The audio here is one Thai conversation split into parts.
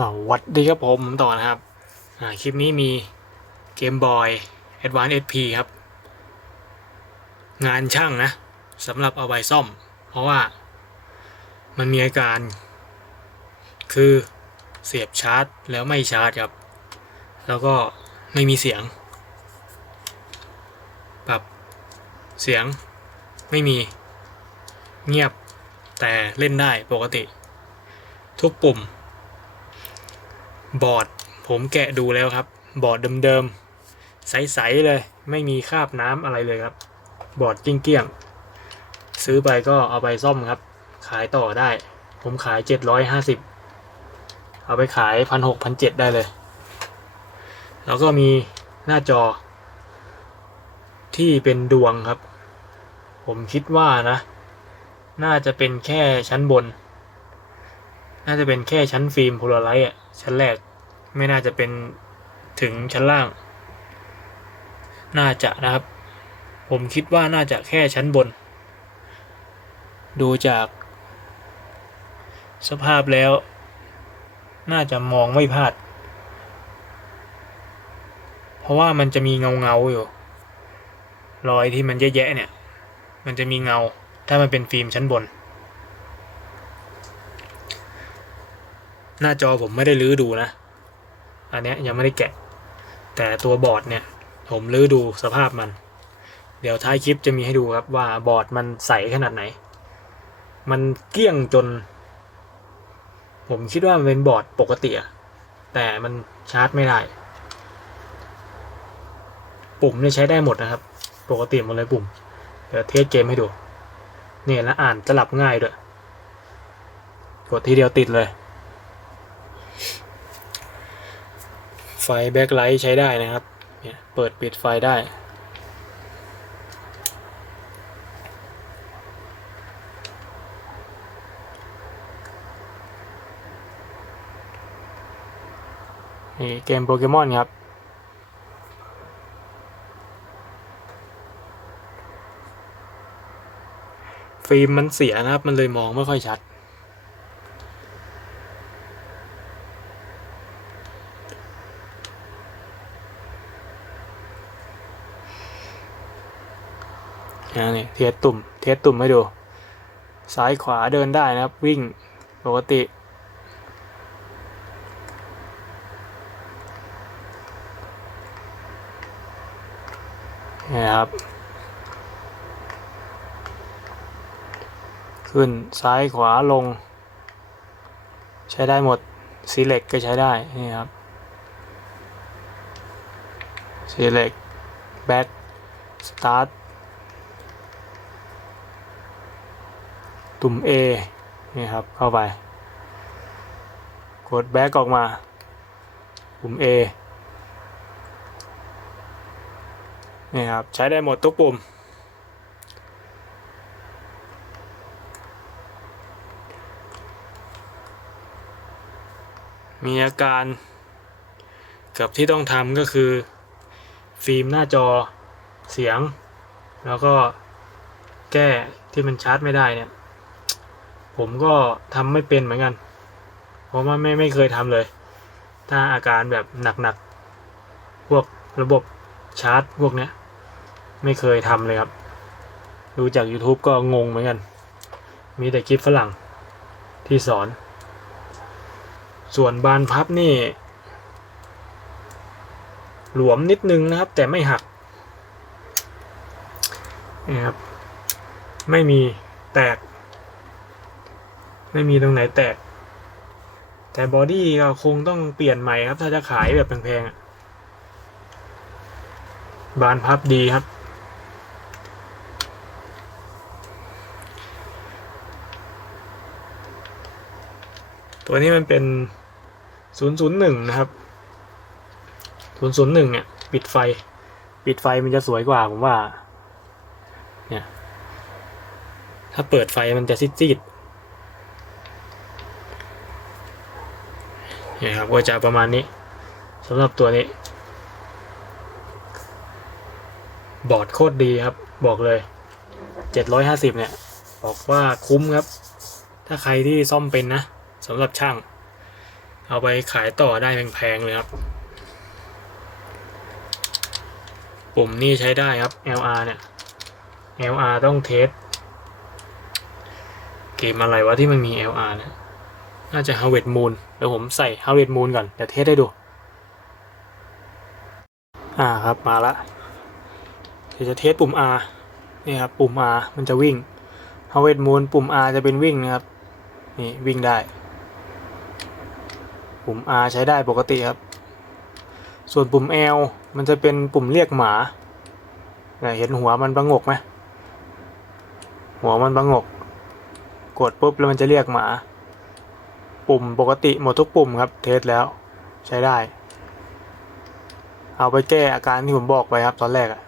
สวัสดีครับผมต่อนะครับคลิปนี้มีเกมบอย Advance SP ครับ งานช่างนะสำหรับเอาไว้ซ่อม เพราะว่ามันมีอาการ คือเสียบชาร์จแล้วไม่ชาร์จครับ แล้วก็ไม่มีเสียง ปรับเสียงไม่มีเงียบแต่เล่นได้ปกติ ทุกปุ่ม บอร์ดผมแกะดูแล้วครับ บอร์ดเดิมๆ ใสๆเลย ไม่มีคราบน้ำอะไรเลยครับ บอร์ดกิ้งเกี้ยงๆ ซื้อไปก็เอาไปซ่อมครับ ขายต่อได้ ผมขาย750เอาไปขาย1,600 1,700ได้เลย แล้วก็มีหน้าจอ ที่เป็นดวงครับ ผมคิดว่านะ น่าจะเป็นแค่ชั้นบน น่าจะเป็นแค่ชั้นฟิล์มโพลาไรต์อะ ชั้นแรก ไม่น่าจะเป็นถึงชั้นล่าง น่าจะนะครับ ผมคิดว่าน่าจะแค่ชั้นบน ดูจาก สภาพแล้ว น่าจะมองไม่พลาด เพราะว่ามันจะมีเงาเงาอยู่ รอยที่มันแยะๆเนี่ย มันจะมีเงา ถ้ามันเป็นฟิล์มชั้นบน หน้าจอผมไม่ได้ลื้อดูนะ อันเนี้ยยังไม่ได้แกะ แต่ตัวบอร์ดเนี่ย ผมลื้อดูสภาพมัน เดี๋ยวท้ายคลิปจะมีให้ดูครับว่าบอร์ดมันใสขนาดไหน มันเกลี้ยงจน ผมคิดว่ามันเป็นบอร์ดปกติอะแต่มันชาร์จไม่ได้ ปุ่มเนี่ยใช้ได้หมดนะครับ ปกติหมดเลยปุ่ม เดี๋ยวเทสเกมให้ดู เนี่ยแล้วอ่านสลับง่ายด้วย กดทีเดียวติดเลย ไฟแบ็คไลท์ใช้ได้นะครับเนี่ยเปิดปิดไฟได้ นี่เกมโปเกมอนครับ ฟิล์มมันเสียนะครับ มันเลยมองไม่ค่อยชัด นะนี่เทสตุ่ม เทสตุ่มให้ดู ซ้ายขวาเดินได้นะครับ วิ่งปกตินี่ครับ ขึ้นซ้ายขวาลง ใช้ได้หมด select ก็ใช้ได้ นี่ครับ select back start ตุ่ ตุ่ม A นี่ครับเข้าไป กด back ออกมา ปุ่ม A นี่ครับใช้ได้หมดทุกปุ่ม มีอาการกับที่ต้องทำก็คือ ฟิล์มหน้าจอเสียง แล้วก็แก้ที่มันชาร์จไม่ได้เนี่ย ผมก็ทำไม่เป็นเหมือนกัน เพราะว่าไม่ไม่เคยทำเลย ถ้าอาการแบบหนักๆ พวกระบบชาร์จพวกเนี้ย ไม่เคยทำเลยครับ ดูจาก YouTube ก็งงเหมือนกัน มีแต่คลิปฝรั่งที่สอน ส่วนบานพับนี่ หลวมนิดนึงนะครับ แต่ไม่หักนี่ครับ ไม่มีแตก ไม่มีตรงไหนแตก แต่บอดี้ก็คงต้องเปลี่ยนใหม่ครับ ถ้าจะขายแบบแพงๆ บานพับดีครับ ตัวนี้มันเป็น 001 นะครับ 001 เนี่ย ปิดไฟ ปิดไฟมันจะสวยกว่าผมว่า เนี่ย ถ้าเปิดไฟมันจะซีดๆ นี่ยครับก็จะประมาณนี้สำหรับตัวนี้ บอร์ดโคตรดีครับ บอกเลย 750 เนี่ย บอกว่าคุ้มครับ ถ้าใครที่ซ่อมเป็นนะสำหรับช่าง เอาไปขายต่อได้แพงๆเลยครับ ปุ่มนี่ใช้ได้ครับ LR เนี่ย LR ต้องเทสเกมอะไรวะที่มันมี LR เนี่ย น่าจะ Harvest Moon เดี๋ยวผมใส่ Harvest Moon ก่อน เดี๋ยวเทสให้ดู อ่าครับมาละเดี๋ยวจะเทสปุ่ม R นี่ครับปุ่ม R มันจะวิ่ง Harvest Moon ปุ่ม R จะเป็นวิ่งนะครับ นี่วิ่งได้ ปุ่ม R ใช้ได้ปกติครับ ส่วนปุ่ม L มันจะเป็นปุ่มเรียกหมาเนี่ยเห็นหัวมันประงกไหมหัวมันประงก กดปุ๊บแล้วมันจะเรียกหมา ปุ่มปกติหมดทุกปุ่มครับเทสแล้วใช้ได้ เอาไปแก้อาการที่ผมบอกไปครับตอนแรกอะ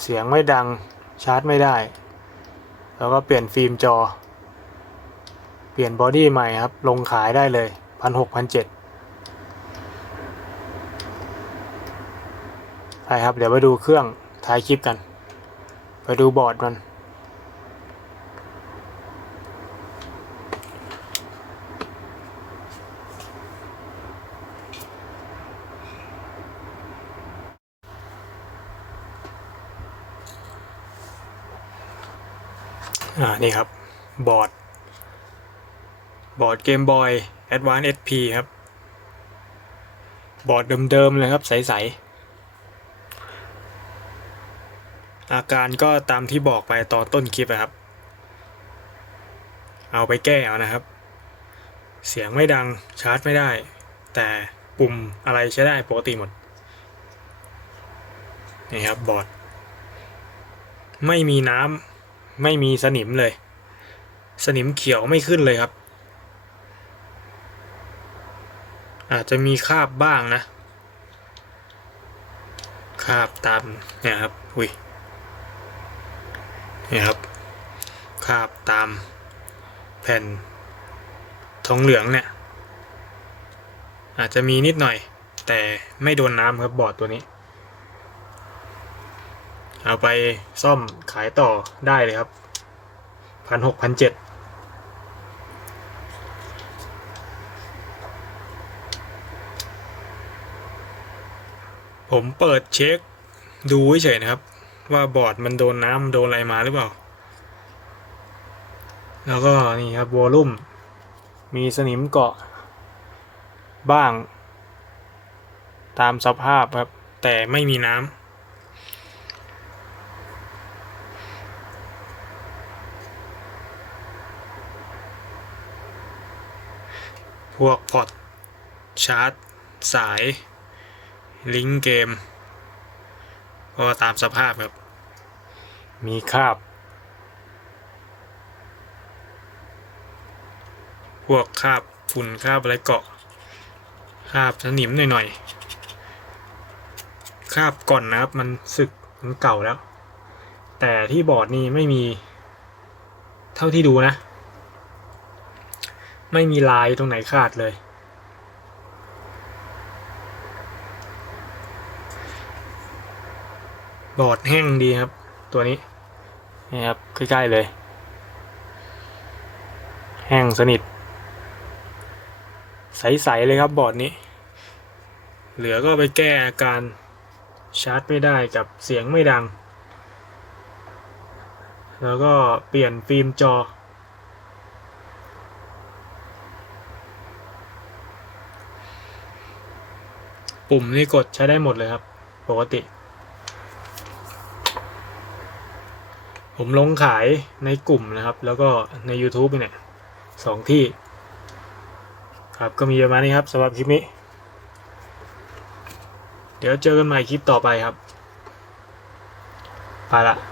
เสียงไม่ดังชาร์จไม่ได้ แล้วก็เปลี่ยนฟิล์มจอ เปลี่ยนบอดี้ใหม่ครับ ลงขายได้เลยพันหกพันเจ็ดใช่ครับ เดี๋ยวไปดูเครื่องท้ายคลิปกัน ไปดูบอร์ดมัน อ่า นี่ครับ บอร์ด บอร์ดเกมบอย Advance SP ครับ บอร์ดเดิมๆเลยครับ ใส ๆ อาการก็ตามที่บอกไปตอนต้นคลิปอะครับ เอาไปแก้เอานะครับ เสียงไม่ดังชาร์จไม่ได้ แต่ปุ่มอะไรใช้ได้ปกติหมด นี่ครับบอร์ด ไม่มีน้ำ ไม่มีสนิมเลย สนิมเขียวไม่ขึ้นเลยครับ อาจจะมีคราบบ้างนะคราบตามเนี่ยครับอุ้ยเนี่ยครับคราบตามแผ่นทองเหลืองเนี่ยอาจจะมีนิดหน่อย แต่ไม่โดนน้ำครับบอร์ดตัวนี้ เอาไปซ่อมขายต่อได้เลยครับพันหกพันเจ็ดผมเปิดเช็คดูเฉยนะครับ ว่าบอร์ดมันโดนน้ำโดนอะไรมาหรือเปล่า แล้วก็นี่ครับวอลลุ่ม มีสนิมเกาะ บ้าง ตามสภาพครับ แต่ไม่มีน้ำ วกพอร์ตชาร์จ สาย ลิงก์เกม ก็ตามสภาพครับ มีคราบ พวกคราบฝุ่นคราบอะไรเกาะคราบสนิมหน่อยๆคราบก่อนนะครับ มันสึกมันเก่าแล้ว แต่ที่บอร์ดนี่ไม่มี เท่าที่ดูนะ ไม่มีลายตรงไหนขาดเลย บอร์ดแห้งดีครับ ตัวนี้นี่ครับใกล้ๆเลย แห้งสนิท ใสๆเลยครับบอร์ดนี้ เหลือก็ไปแก้อาการชาร์จไม่ได้กับเสียงไม่ดัง แล้วก็เปลี่ยนฟิล์มจอ ปุ่มนี่กดใช้ได้หมดเลยครับ ปกติ ผมลงขายในกลุ่มนะครับ แล้วก็ใน YouTube เนี่ยสองที่ ครับก็มีประมาณนี้ครับสำหรับคลิปนี้ เดี๋ยวเจอกันใหม่คลิปต่อไปครับ ไปละ